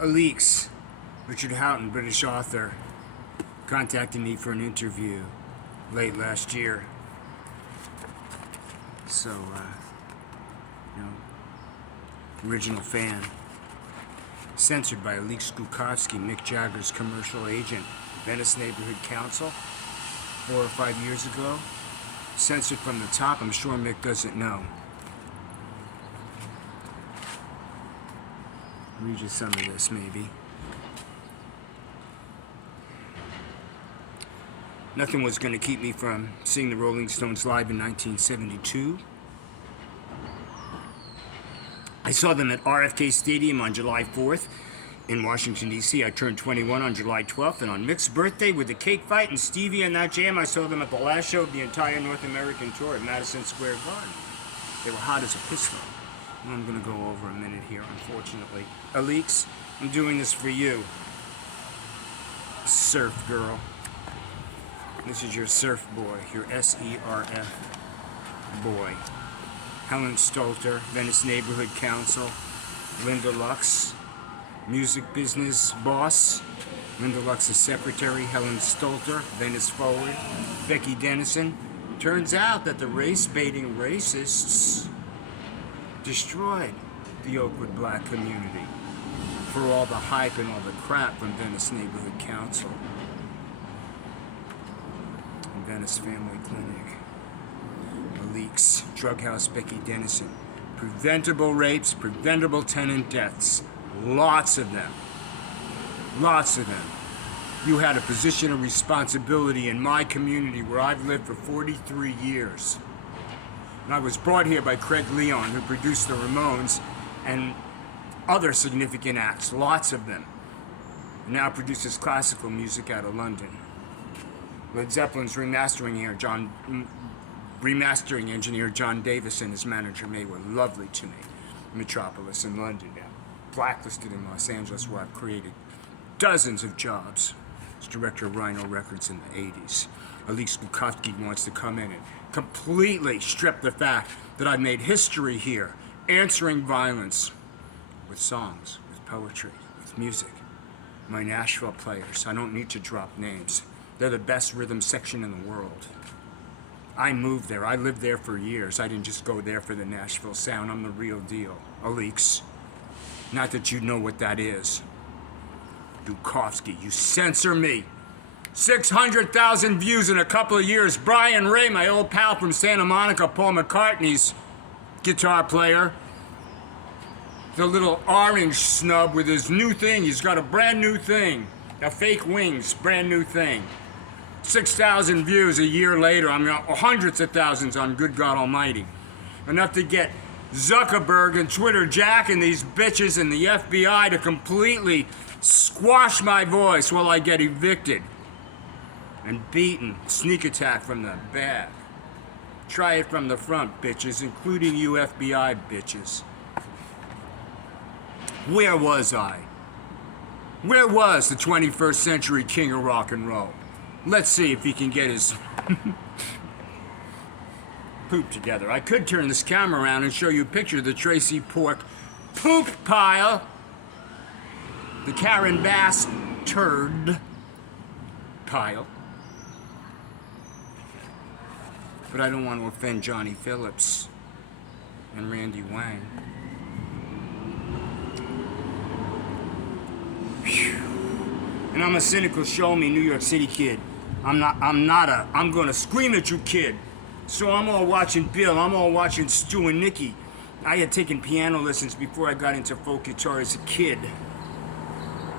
Alix, Richard Houghton, British author, contacted me for an interview late last year. So, original fan. Censored by Alix Gucovsky, Mick Jagger's commercial agent, Venice Neighborhood Council, 4 or 5 years ago. Censored from the top. I'm sure Mick doesn't know. Read you some of this, maybe. Nothing was going to keep me from seeing the Rolling Stones live in 1972. I saw them at RFK Stadium on July 4th in Washington, D.C. I turned 21 on July 12th, and on Mick's birthday with the cake fight and Stevie and that jam, I saw them at the last show of the entire North American tour at Madison Square Garden. They were hot as a pistol. And I'm going to go over a minute here, unfortunately. Alix, I'm doing this for you. Surf girl. This is your surf boy, your S-E-R-F boy. Helen Stolter, Venice Neighborhood Council. Linda Lux, music business boss. Linda Lux's secretary, Helen Stolter, Venice Forward. Becky Dennison. Turns out that the race-baiting racists destroyed the Oakwood black community for all the hype and all the crap from Venice Neighborhood Council. Venice Family Clinic. Alix, Drughouse Becky Dennison. Preventable rapes, preventable tenant deaths. Lots of them. Lots of them. You had a position of responsibility in my community where I've lived for 43 years. And I was brought here by Craig Leon, who produced the Ramones and other significant acts, lots of them. He now produces classical music out of London. Led Zeppelin's remastering engineer John Davis and his manager May were lovely to me. Metropolis in London, now blacklisted in Los Angeles, where I've created dozens of jobs as director of Rhino Records in the 80s. Alix Gucovsky wants to come in and completely strip the fact that I've made history here, answering violence with songs, with poetry, with music. My Nashville players, I don't need to drop names. They're the best rhythm section in the world. I moved there. I lived there for years. I didn't just go there for the Nashville sound. I'm the real deal. Alix. Not that you know what that is. Gucovsky, you censor me. 600,000 views in a couple of years. Brian Ray, my old pal from Santa Monica, Paul McCartney's guitar player. The little orange snub with his new thing. He's got a brand new thing. A fake wings, brand new thing. 6,000 views a year later. I'm hundreds of thousands on Good God Almighty. Enough to get Zuckerberg and Twitter Jack and these bitches and the FBI to completely squash my voice while I get evicted and beaten. Sneak attack from the back. Try it from the front, bitches, including you FBI bitches. Where was I? Where was the 21st century king of rock and roll? Let's see if he can get his poop together. I could turn this camera around and show you a picture of the Tracy Pork poop pile. The Karen Bass turd pile. But I don't want to offend Johnny Phillips and Randy Wang. And I'm a cynical show-me New York City kid. I'm gonna scream at you kid. So I'm all watching Bill, I'm all watching Stu and Nikki. I had taken piano lessons before I got into folk guitar as a kid.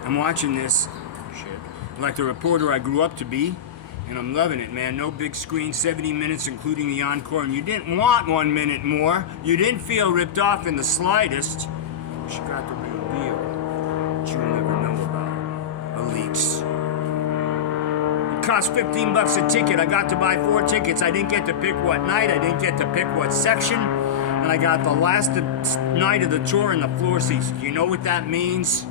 I'm watching this, shit, like the reporter I grew up to be, and I'm loving it, man. No big screen, 70 minutes including the encore, and you didn't want 1 minute more. You didn't feel ripped off in the slightest. She got the real deal, but you'll never know about Alix. It cost $15 a ticket. I got to buy 4 tickets. I didn't get to pick what night. I didn't get to pick what section. And I got the last night of the tour in the floor seats. Do you know what that means?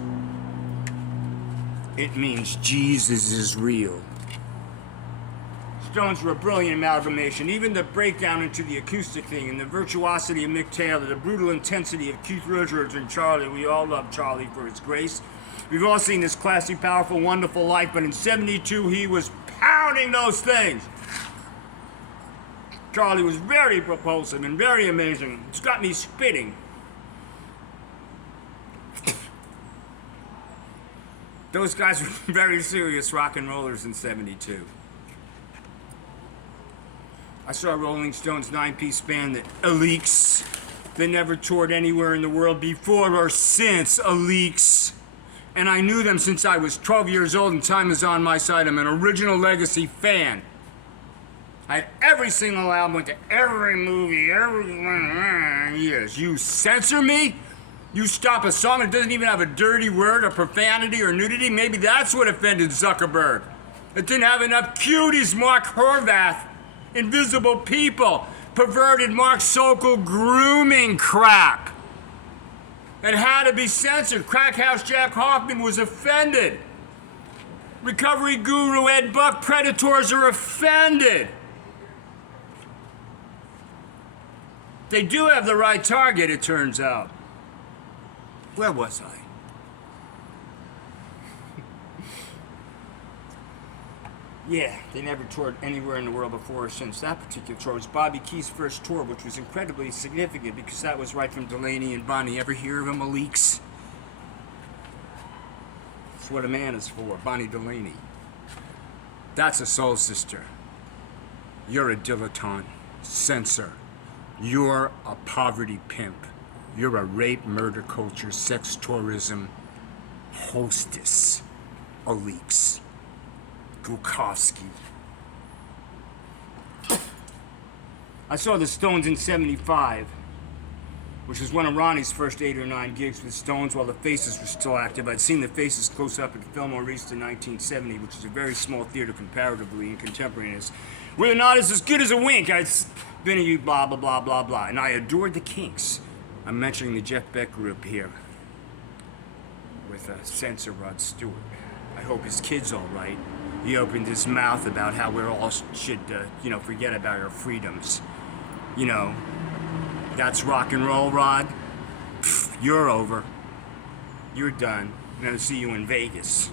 It means Jesus is real. Stones were a brilliant amalgamation. Even the breakdown into the acoustic thing and the virtuosity of Mick Taylor, the brutal intensity of Keith Richards and Charlie. We all love Charlie for his grace. We've all seen this classy, powerful, wonderful life, but in 72 he was pounding those things. Charlie was very propulsive and very amazing. It's got me spitting. Those guys were very serious rock and rollers in 72. I saw a Rolling Stones 9-piece band, that Alix. They never toured anywhere in the world before or since, Alix. And I knew them since I was 12 years old, and time is on my side. I'm an original legacy fan. I had every single album, went to every movie, every years. You censor me? You stop a song that doesn't even have a dirty word or profanity or nudity? Maybe that's what offended Zuckerberg. It didn't have enough cuties, Mark Horvath, invisible people, perverted Mark Sokol grooming crap. It had to be censored. Crackhouse Jack Hoffmann was offended. Recovery guru Ed Buck, predators are offended. They do have the right target, it turns out. Where was I? Yeah, they never toured anywhere in the world before or since. That particular tour was Bobby Key's first tour, which was incredibly significant because that was right from Delaney and Bonnie. Ever hear of him, Alix? That's what a man is for, Bonnie Delaney. That's a soul sister. You're a dilettante, censor. You're a poverty pimp. You're a rape, murder culture, sex tourism hostess, Alix Gucovsky. I saw the Stones in 75, which was one of Ronnie's first 8 or 9 gigs with Stones while the Faces were still active. I'd seen the Faces close up at the Fillmore East in 1970, which is a very small theater comparatively and contemporaneous, where the nod is as good as a wink. I'd been a you, blah, blah, blah, blah, blah. And I adored the Kinks. I'm mentioning the Jeff Beck group here with censor Rod Stewart. I hope his kid's all right. He opened his mouth about how we all should, forget about our freedoms. You know, that's rock and roll, Rod. Pfft, you're over. You're done. I'm gonna see you in Vegas.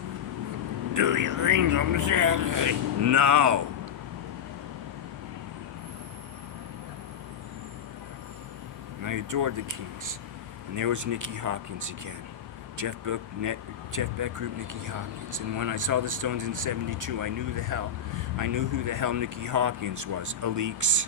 Do you think I'm Saturday? No. I adored the Kings. And there was Nicky Hopkins again. Jeff Beck group, Nicky Hopkins. And when I saw the Stones in 72, I knew who the hell Nicky Hopkins was. Alix.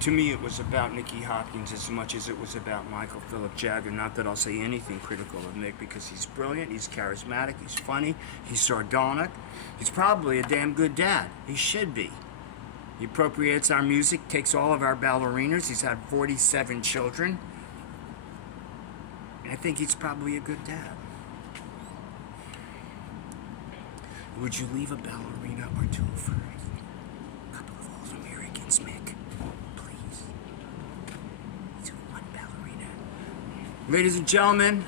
To me, it was about Nicky Hopkins as much as it was about Michael Philip Jagger. Not that I'll say anything critical of Mick, because he's brilliant, he's charismatic, he's funny, he's sardonic. He's probably a damn good dad. He should be. He appropriates our music, takes all of our ballerinas. He's had 47 children. I think he's probably a good dad. Would you leave a ballerina or two for a couple of old Americans, Mick? Please. Do one ballerina. Ladies and gentlemen,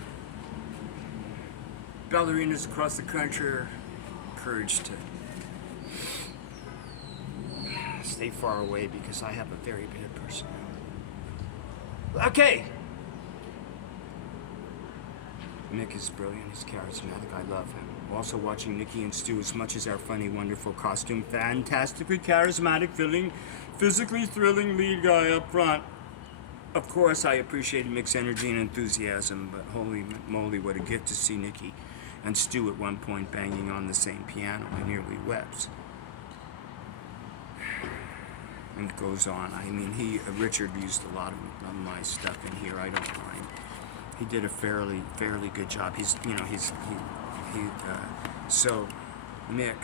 ballerinas across the country are encouraged to stay far away because I have a very bad personality. Okay. Mick is brilliant, he's charismatic, I love him. Also watching Nikki and Stu, as much as our funny, wonderful costume, fantastically charismatic, physically thrilling lead guy up front. Of course, I appreciated Mick's energy and enthusiasm, but holy moly, what a gift to see Nikki and Stu at one point banging on the same piano. I nearly wept. And it goes on. I mean, Richard used a lot of my stuff in here. I don't mind. He did a fairly good job. So, Mick.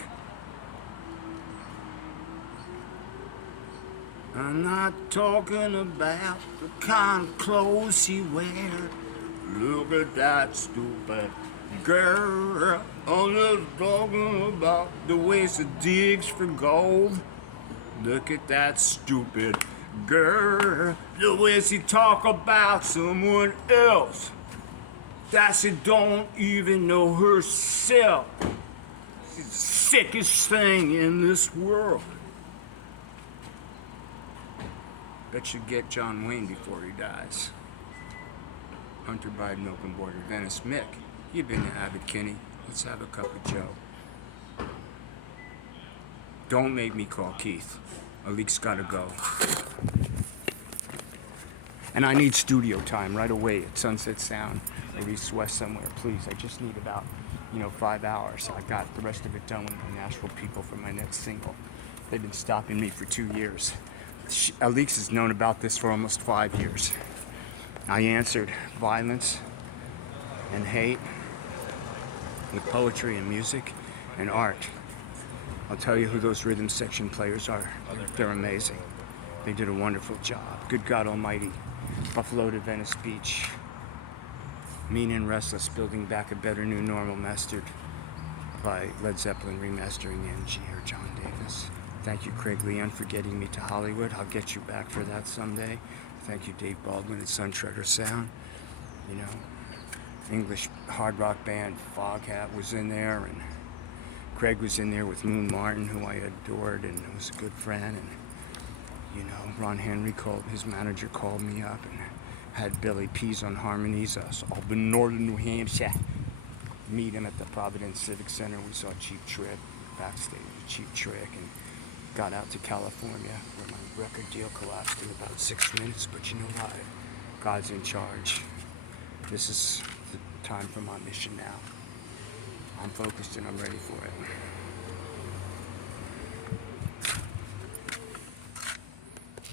I'm not talking about the kind of clothes he wears. Look at that stupid girl. I'm just talking about the way she digs for gold. Look at that stupid girl. The way she talk about someone else that she don't even know herself. She's the sickest thing in this world. Bet you get John Wayne before he dies. Hunter Biden, Open Border, Venice. Mick, you've been to Abbott Kinney. Let's have a cup of Joe. Don't make me call Keith. Alix gotta go. And I need studio time right away at Sunset Sound or East West somewhere, please. I just need about, 5 hours. I got the rest of it done with my Nashville people for my next single. They've been stopping me for 2 years. Alix has known about this for almost 5 years. I answered violence and hate with poetry and music and art. I'll tell you who those rhythm section players are. They're amazing. They did a wonderful job. Good God Almighty. Buffalo to Venice Beach. Mean and Restless, Building Back a Better New Normal, mastered by Led Zeppelin, remastering Angie or John Davis. Thank you, Craig Leon, for getting me to Hollywood. I'll get you back for that someday. Thank you, Dave Baldwin at Sun Shredder Sound. English hard rock band Foghat was in there, and Craig was in there with Moon Martin, who I adored and was a good friend. And Ron Henry his manager called me up and had Billy Pease on harmonies, us all in northern New Hampshire. Meet him at the Providence Civic Center. We saw Cheap Trick backstage, Cheap Trick, and got out to California, where my record deal collapsed in about 6 minutes. But you know what? God's in charge. This is the time for my mission now. I'm focused and I'm ready for it.